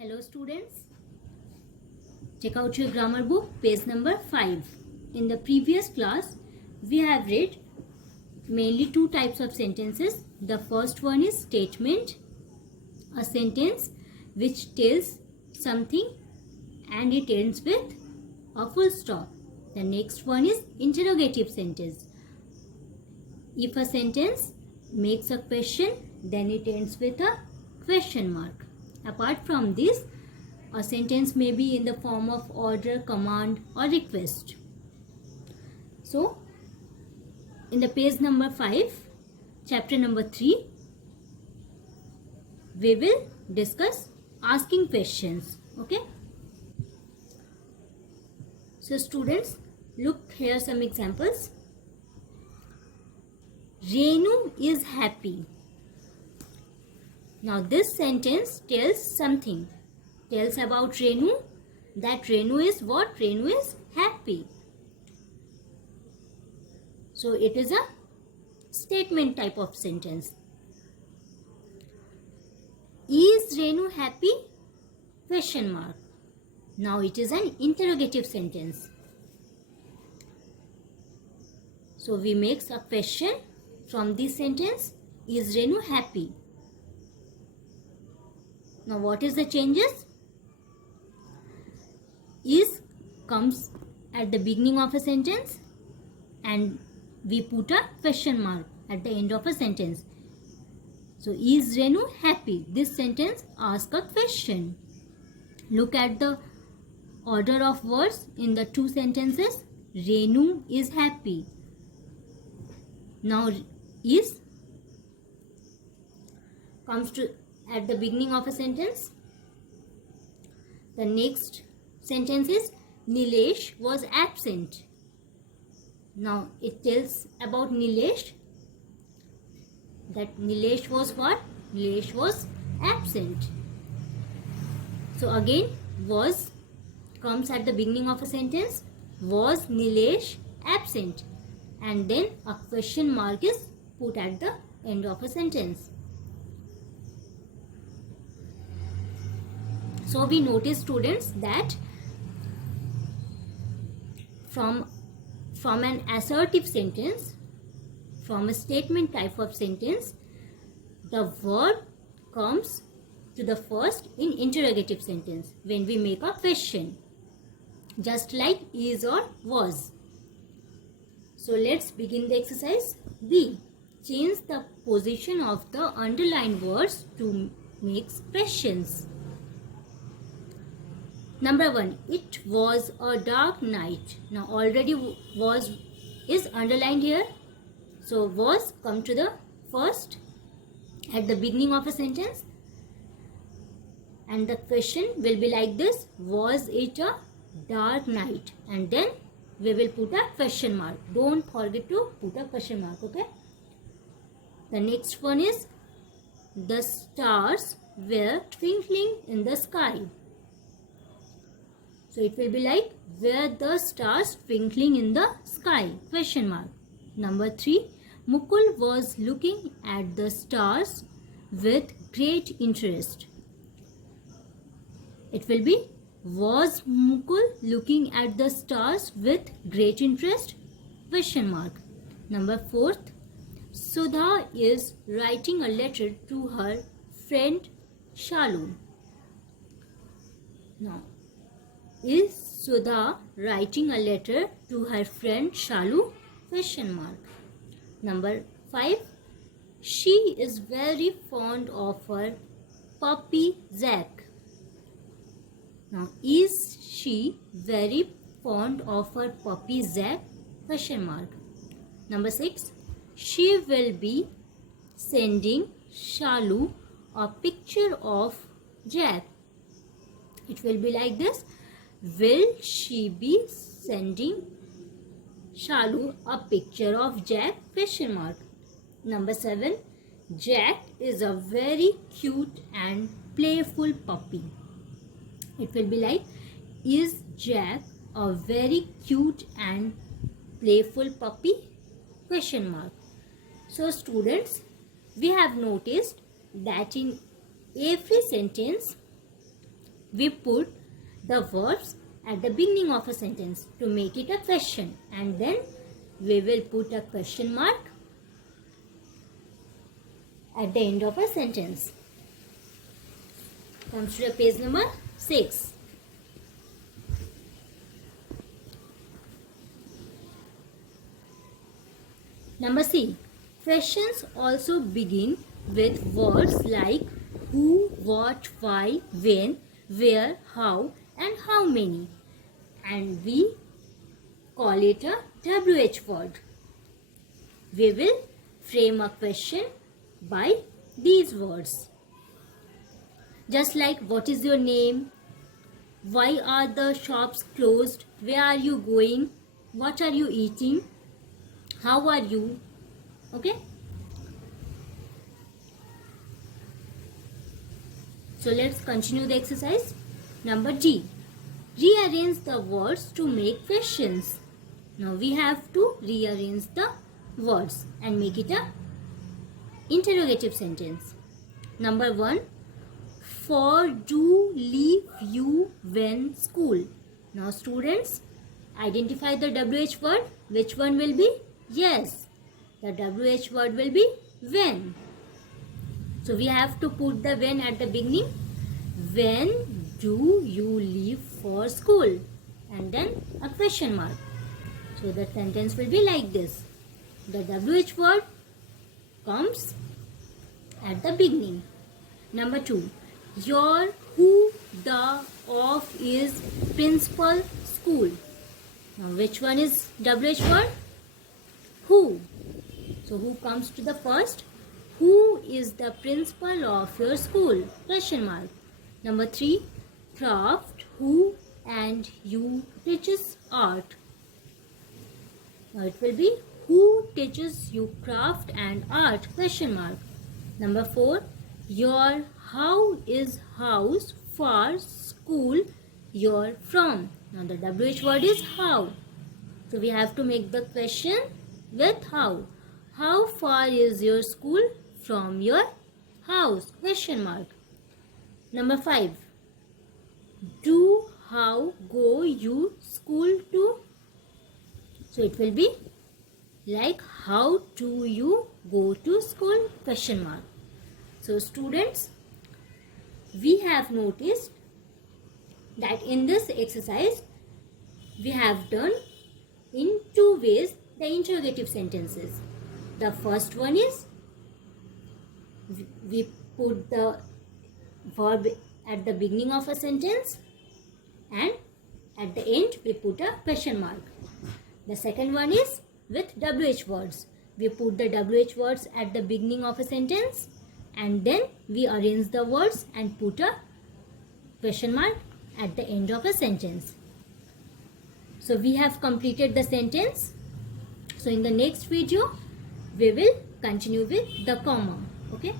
Hello students, check out your grammar book, page number 5. In the previous class, we have read mainly two types of sentences. The first one is statement, a sentence which tells something and it ends with a full stop. The next one is interrogative sentence. If a sentence makes a question, then it ends with a question mark. Apart from this, a sentence may be in the form of order, command or request. So, in the page number 5, chapter number 3, we will discuss asking questions. Okay. So, students, look here some examples. Renu is happy. Now this sentence tells something. Tells about Renu, that Renu is what? Renu is happy. So it is a statement type of sentence. Is Renu happy? Question mark. Now it is an interrogative sentence. So we make a question from this sentence. Is Renu happy? Now what is the changes? Is comes at the beginning of a sentence and we put a question mark at the end of a sentence. So is Renu happy? This sentence asks a question. Look at the order of words in the two sentences. Renu is happy. Now is comes to at the beginning of a sentence. The next sentence is Nilesh was absent. Now it tells about Nilesh, that Nilesh was what? Nilesh was absent. So again was comes at the beginning of a sentence. Was Nilesh absent? And then a question mark is put at the end of a sentence. So we notice, students, that from an assertive sentence, from a statement type of sentence, the word comes to the first in interrogative sentence when we make a question, just like is or was. So let's begin the exercise. B. Change the position of the underlined words to make questions. Number 1, it was a dark night. Now already was is underlined here. So was come to the first at the beginning of a sentence. And the question will be like this. Was it a dark night? And then we will put a question mark. Don't forget to put a question mark. Okay. The next one is the stars were twinkling in the sky. So it will be like, were the stars twinkling in the sky? Question mark. Number 3, Mukul was looking at the stars with great interest. It will be, was Mukul looking at the stars with great interest? Question mark. Number 4, Sudha is writing a letter to her friend Shalu. Now, is Sudha writing a letter to her friend Shalu? Question mark. Number 5. She is very fond of her puppy Zack. Now, is she very fond of her puppy Zack? Question mark. Number 6. She will be sending Shalu a picture of Jack. It will be like this. Will she be sending Shalu a picture of Jack? Question mark. Number 7. Jack is a very cute and playful puppy. It will be like, is Jack a very cute and playful puppy? Question mark. So students, we have noticed that in every sentence we put the verbs at the beginning of a sentence to make it a question, and then we will put a question mark at the end of a sentence. Comes to the page number 6. Number C. Questions also begin with words like who, what, why, when, where, how, and how many, and we call it a WH word. We will frame a question by these words. Just like what is your name, why are the shops closed, where are you going, what are you eating, how are you, okay? So let's continue the exercise. Number D. Rearrange the words to make questions. Now we have to rearrange the words and make it a interrogative sentence. Number 1. For do leave you when school. Now students, identify the WH word. Which one will be? Yes, the WH word will be when. So we have to put the when at the beginning. When do you leave for school? And then a question mark. So the sentence will be like this. The WH word comes at the beginning. Number 2. Your, who, the, of is principal school. Now which one is WH word? Who. So who comes to the first? Who is the principal of your school? Question mark. Number 3. Craft, who and you teaches art. Now it will be who teaches you craft and art? Question mark. Number 4. Your, how is house, far, school you're from. Now the WH word is how. So we have to make the question with how. How far is your school from your house? Question mark. Number 5. Do, how, go you school to. So it will be like how do you go to school? Question mark. So students, we have noticed that in this exercise we have done in 2 ways the interrogative sentences. The first one is we put the verb at the beginning of a sentence and at the end we put a question mark. The second one is with WH words. We put the WH words at the beginning of a sentence and then we arrange the words and put a question mark at the end of a sentence. So we have completed the sentence. So in the next video we will continue with the comma. Okay.